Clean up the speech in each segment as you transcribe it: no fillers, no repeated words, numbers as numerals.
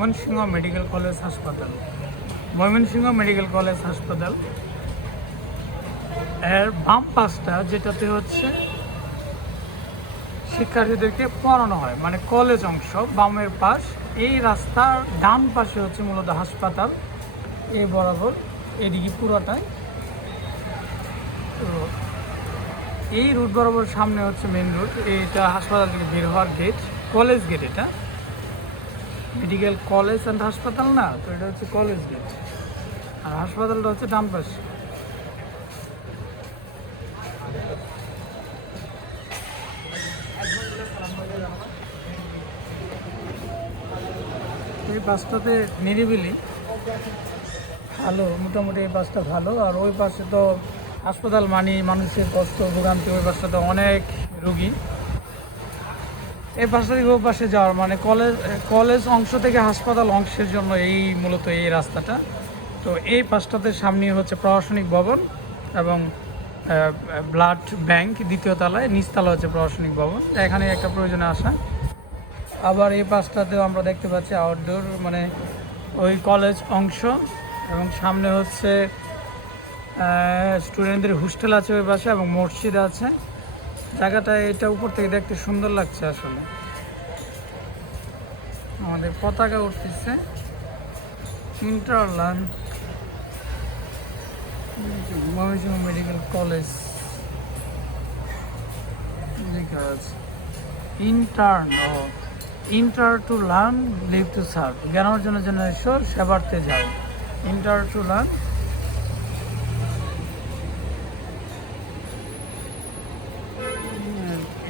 Mymensingh medical college হাসপাতাল। Mymensingh medical college হাসপাতাল এর বাম পাশটা, যেটাতে হচ্ছে শিক্ষার্থীদেরকে পড়ানো হয়, মানে কলেজ অংশ, বামের পাশ। এই রাস্তার ডান পাশে হচ্ছে মূলত হাসপাতাল, এই বরাবর এদিকে পুরোটাই। তো এই রুট বরাবর সামনে হচ্ছে মেন রুট, এইটা হাসপাতাল থেকে বের হওয়ার গেট, কলেজ গেট। এটা মেডিকেল কলেজ অ্যান্ড হাসপাতাল না, তো এটা হচ্ছে কলেজ গেট, আর হাসপাতালটা হচ্ছে ডান পাশে। এই বাসটাতে নিরিবিলি ভালো, মোটামুটি এই বাসটা ভালো। আর ওই পাশে তো হাসপাতাল মানে মানুষের কষ্ট ভোগান্তি, ওই পাশটাতে অনেক রুগী। এই পাশটা থেকে ওই পাশে যাওয়ার মানে কলেজ অংশ থেকে হাসপাতাল অংশের জন্য এই মূলত এই রাস্তাটা। তো এই পাশটাতে সামনে হচ্ছে প্রশাসনিক ভবন এবং ব্লাড ব্যাংক, দ্বিতীয় তলায়, নিচতলা হচ্ছে প্রশাসনিক ভবন। এখানে একটা প্রয়োজনে আসা। আবার এই পাশটাতেও আমরা দেখতে পাচ্ছি আউটডোর, মানে ওই কলেজ অংশ, এবং সামনে হচ্ছে স্টুডেন্টদের হোস্টেল আছে ওই পাশে, এবং মসজিদ আছে। জায়গাটা এটা উপর থেকে দেখতে সুন্দর লাগছে আসলে। আমাদের পতাকা উঠতেছে, ইন্টারল্যান্ড ময়মনসিংহ মেডিকেল কলেজ লেখা আছে। Enter to learn, live to serve. জ্ঞান অর্জনের জন্য এসো, সেবার্থে যাও। Enter to learn,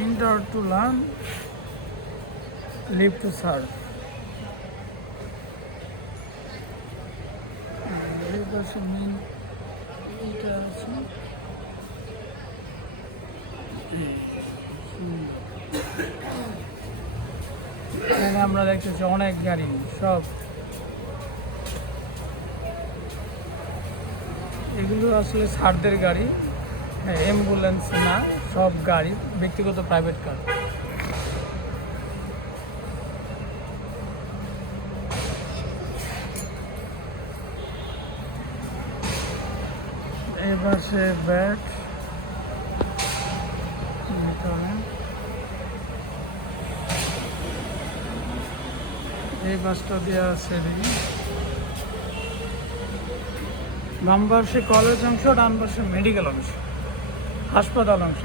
enter to learn, live to serve. এই পাশে মেন এটা আছে। এখানে আমরা দেখতেছি অনেক গাড়ি, সব এগুলো আসলে স্যারদের গাড়ি, অ্যাম্বুলেন্স না, সব গাড়ি ব্যক্তিগত প্রাইভেট কার। এবার সে ব্যাট এই বাসটা দেওয়া আছে। বাম পাশে কলেজ অংশ, ডান পাশে মেডিকেল অংশ, হাসপাতাল অংশ।